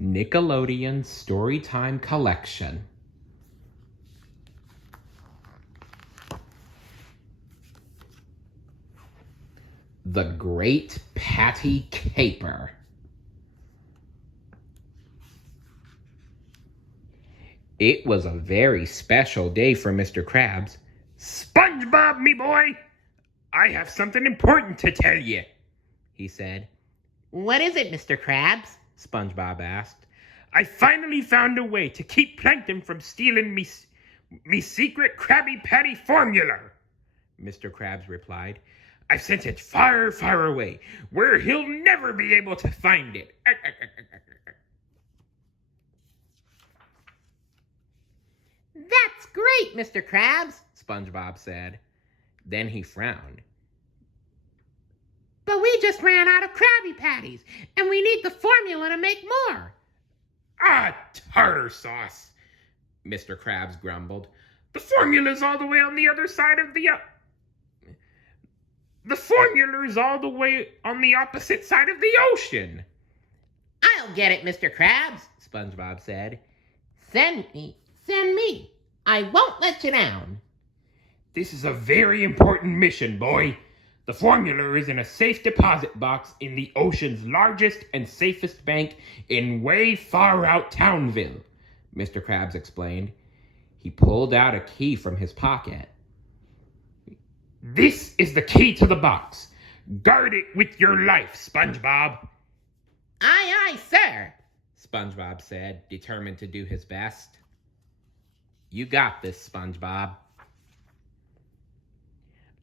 Nickelodeon Storytime Collection. The Great Patty Caper. It was a very special day for Mr. Krabs. SpongeBob, me boy, I have something important to tell you, he said. What is it, Mr. Krabs? SpongeBob asked. I finally found a way to keep Plankton from stealing me secret Krabby Patty formula, Mr. Krabs replied. I've sent it far, far away, where he'll never be able to find it. That's great, Mr. Krabs, SpongeBob said. Then he frowned. But we just ran out of Krabby Patties, and we need the formula to make more. Tartar sauce, Mr. Krabs grumbled. The formula's all the way on the other side of the... The formula's all the way on the opposite side of the ocean. I'll get it, Mr. Krabs, SpongeBob said. Send me. I won't let you down. This is a very important mission, boy. The formula is in a safe deposit box in the ocean's largest and safest bank in way far out Townville, Mr. Krabs explained. He pulled out a key from his pocket. This is the key to the box. Guard it with your life, SpongeBob. Aye, aye, sir, SpongeBob said, determined to do his best. You got this, SpongeBob.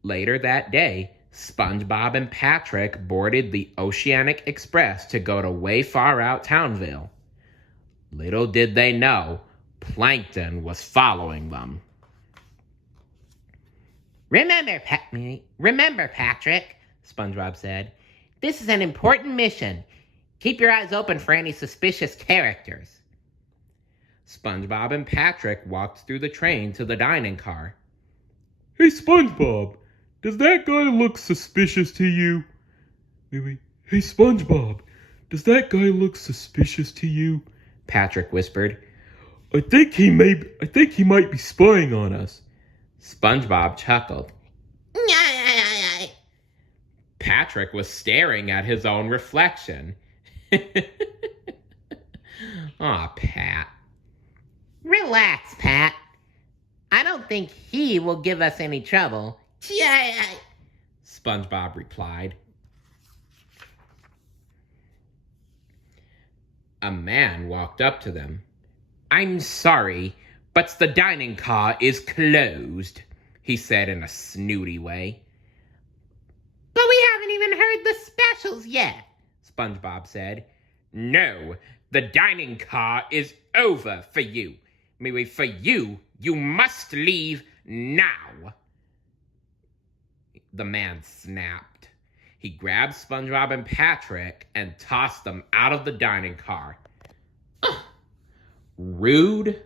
Later that day, SpongeBob and Patrick boarded the Oceanic Express to go to way far out Townville. Little did they know, Plankton was following them. Remember, Patrick, SpongeBob said, this is an important mission. Keep your eyes open for any suspicious characters. SpongeBob and Patrick walked through the train to the dining car. Hey, SpongeBob, does that guy look suspicious to you? Maybe. Hey, SpongeBob, does that guy look suspicious to you? Patrick whispered. I think he might be spying on us. SpongeBob chuckled. Patrick was staring at his own reflection. Aw, Pat. Relax, Pat. I don't think he will give us any trouble. SpongeBob replied. A man walked up to them. I'm sorry, but the dining car is closed, he said in a snooty way. But we haven't even heard the specials yet, SpongeBob said. No, the dining car is over for you. Maybe for you, you must leave now. The man snapped. He grabbed SpongeBob and Patrick and tossed them out of the dining car. Rude.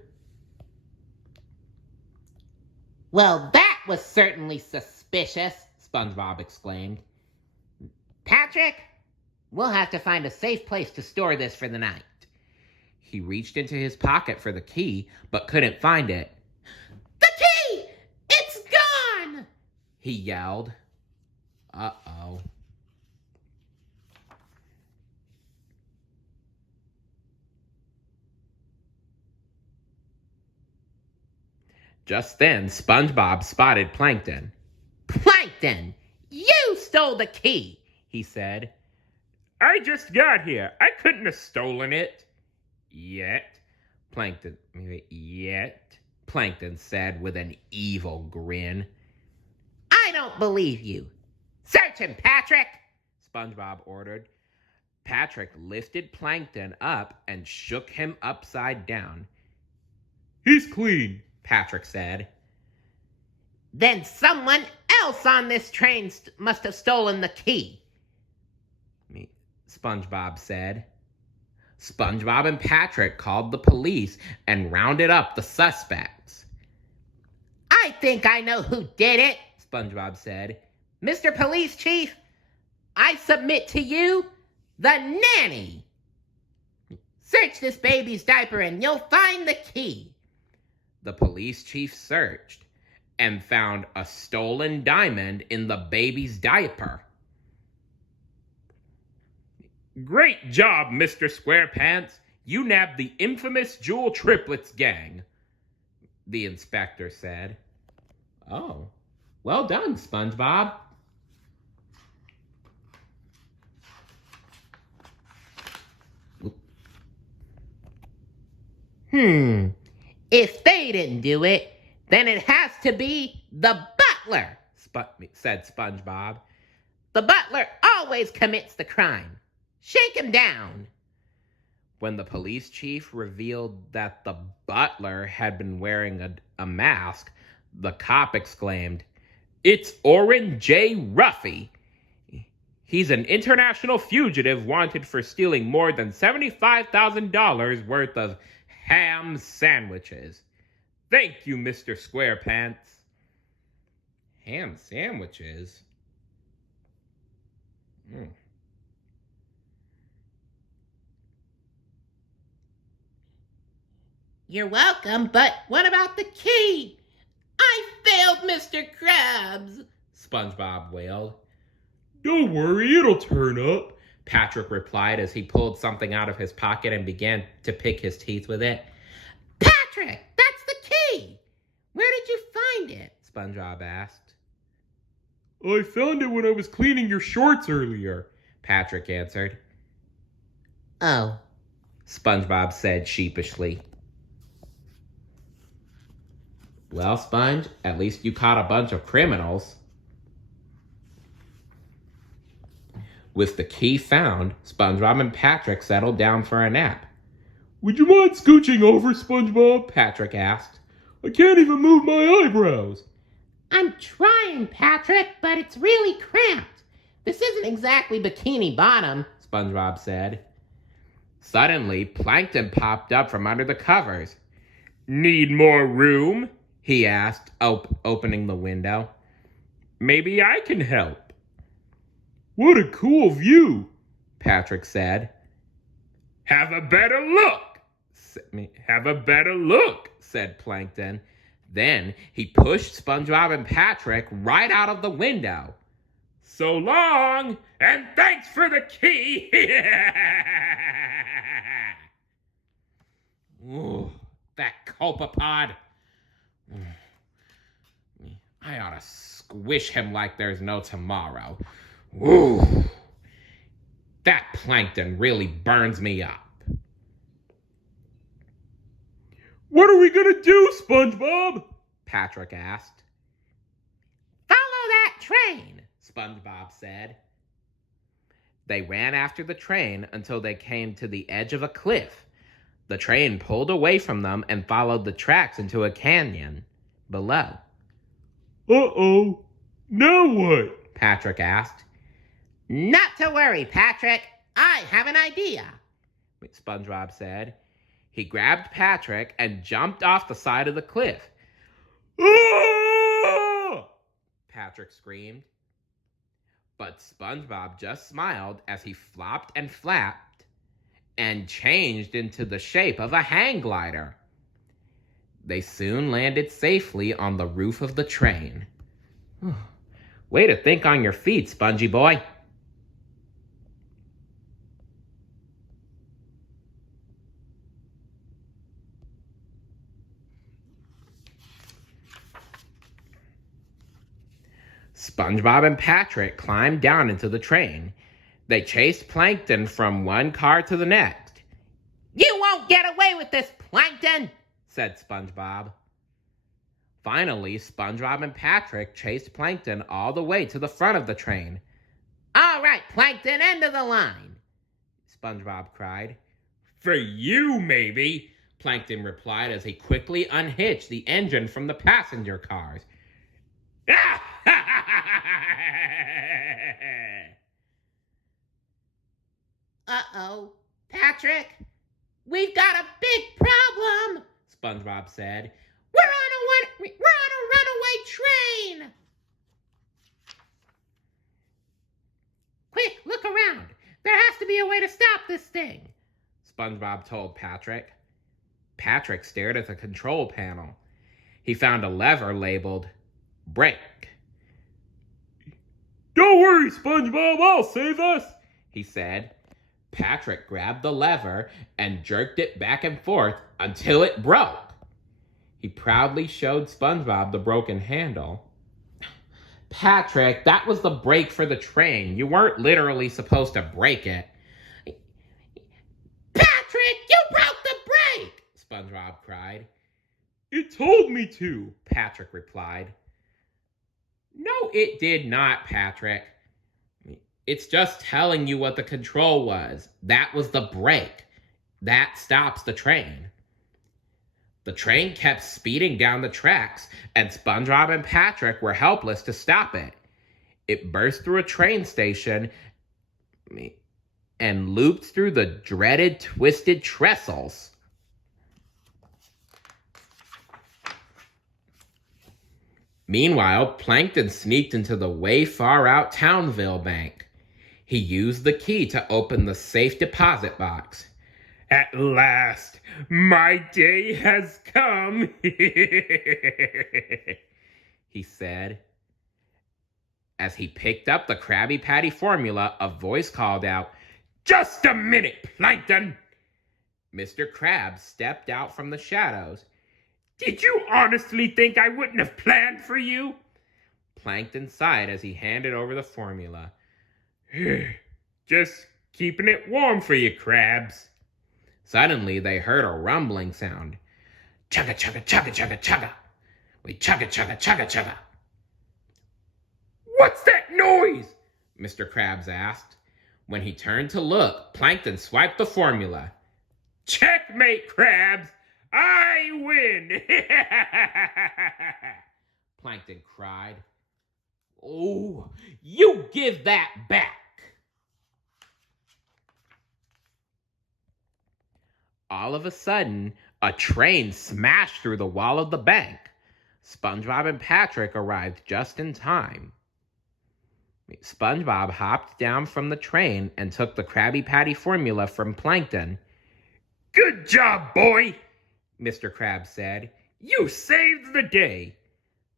Well, that was certainly suspicious, SpongeBob exclaimed. Patrick, we'll have to find a safe place to store this for the night. He reached into his pocket for the key, but couldn't find it. The key! It's gone! He yelled. Uh-oh. Just then, SpongeBob spotted Plankton. Plankton, you stole the key, he said. I just got here. I couldn't have stolen it. Yet, Plankton said with an evil grin. I don't believe you. Search him, Patrick, SpongeBob ordered. Patrick lifted Plankton up and shook him upside down. He's clean, Patrick said. Then someone else on this train must have stolen the key, SpongeBob said. SpongeBob and Patrick called the police and rounded up the suspects. I think I know who did it, SpongeBob said. Mr. Police Chief, I submit to you the nanny. Sir, Search this baby's diaper and you'll find the key. The police chief searched and found a stolen diamond in the baby's diaper. Great job, Mr. SquarePants. You nabbed the infamous Jewel Triplets gang, the inspector said. Oh, well done, SpongeBob. If they didn't do it, then it has to be the butler, said SpongeBob. The butler always commits the crime. Shake him down. When the police chief revealed that the butler had been wearing a mask, the cop exclaimed, "It's Orrin J. Ruffy. He's an international fugitive wanted for stealing more than $75,000 worth of ham sandwiches." Thank you, Mr. SquarePants. Ham sandwiches? You're welcome, but what about the key? I failed Mr. Krabs, SpongeBob wailed. Don't worry, it'll turn up, Patrick replied as he pulled something out of his pocket and began to pick his teeth with it. Patrick, that's the key! Where did you find it? SpongeBob asked. I found it when I was cleaning your shorts earlier, Patrick answered. Oh, SpongeBob said sheepishly. Well, Sponge, at least you caught a bunch of criminals. With the key found, SpongeBob and Patrick settled down for a nap. Would you mind scooching over, SpongeBob? Patrick asked. I can't even move my eyebrows. I'm trying, Patrick, but it's really cramped. This isn't exactly Bikini Bottom, SpongeBob said. Suddenly, Plankton popped up from under the covers. Need more room? He asked, opening the window. Maybe I can help. What a cool view, Patrick said. Have a better look. Have a better look, said Plankton. Then he pushed SpongeBob and Patrick right out of the window. So long, and thanks for the key. Ooh, that copepod. I ought to squish him like there's no tomorrow. Ooh, that Plankton really burns me up. What are we gonna do, SpongeBob? Patrick asked. Follow that train, SpongeBob said. They ran after the train until they came to the edge of a cliff. The train pulled away from them and followed the tracks into a canyon below. Uh-oh. Now what? Patrick asked. Not to worry, Patrick. I have an idea, SpongeBob said. He grabbed Patrick and jumped off the side of the cliff. Ah! Patrick screamed. But SpongeBob just smiled as he flopped and flapped and changed into the shape of a hang glider. They soon landed safely on the roof of the train. Way to think on your feet, Spongy boy. SpongeBob and Patrick climbed down into the train. They chased Plankton from one car to the next. You won't get away with this, Plankton, said SpongeBob. Finally, SpongeBob and Patrick chased Plankton all the way to the front of the train. All right, Plankton, end of the line, SpongeBob cried. For you, maybe, Plankton replied as he quickly unhitched the engine from the passenger cars. Uh-oh, Patrick, we've got a big problem, SpongeBob said. We're on a runaway train. Quick, look around. There has to be a way to stop this thing, SpongeBob told Patrick. Patrick stared at the control panel. He found a lever labeled brake. Don't worry, SpongeBob, I'll save us, he said. Patrick grabbed the lever and jerked it back and forth until it broke. He proudly showed SpongeBob the broken handle. Patrick, that was the brake for the train. You weren't literally supposed to break it. Patrick, you broke the brake! SpongeBob cried. It told me to, Patrick replied. No, it did not, Patrick. It's just telling you what the control was. That was the brake. That stops the train. The train kept speeding down the tracks, and SpongeBob and Patrick were helpless to stop it. It burst through a train station and looped through the dreaded twisted trestles. Meanwhile, Plankton sneaked into the way far out Townville bank. He used the key to open the safe deposit box. At last, my day has come, he said. As he picked up the Krabby Patty formula, a voice called out, Just a minute, Plankton! Mr. Krabs stepped out from the shadows. Did you honestly think I wouldn't have planned for you? Plankton sighed as he handed over the formula. Just keeping it warm for you, Krabs. Suddenly, they heard a rumbling sound. Chugga, chugga, chugga, chugga, chugga. Wait, chugga, chugga, chugga, chugga. What's that noise? Mr. Krabs asked. When he turned to look, Plankton swiped the formula. Checkmate, Krabs! I win! Plankton cried. Oh, you give that back! All of a sudden, a train smashed through the wall of the bank. SpongeBob and Patrick arrived just in time. SpongeBob hopped down from the train and took the Krabby Patty formula from Plankton. Good job, boy, Mr. Krabs said. You saved the day.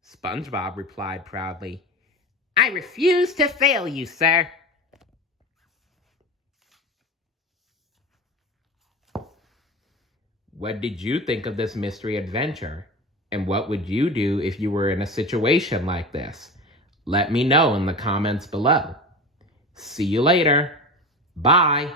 SpongeBob replied proudly. I refuse to fail you, sir. What did you think of this mystery adventure? And what would you do if you were in a situation like this? Let me know in the comments below. See you later. Bye.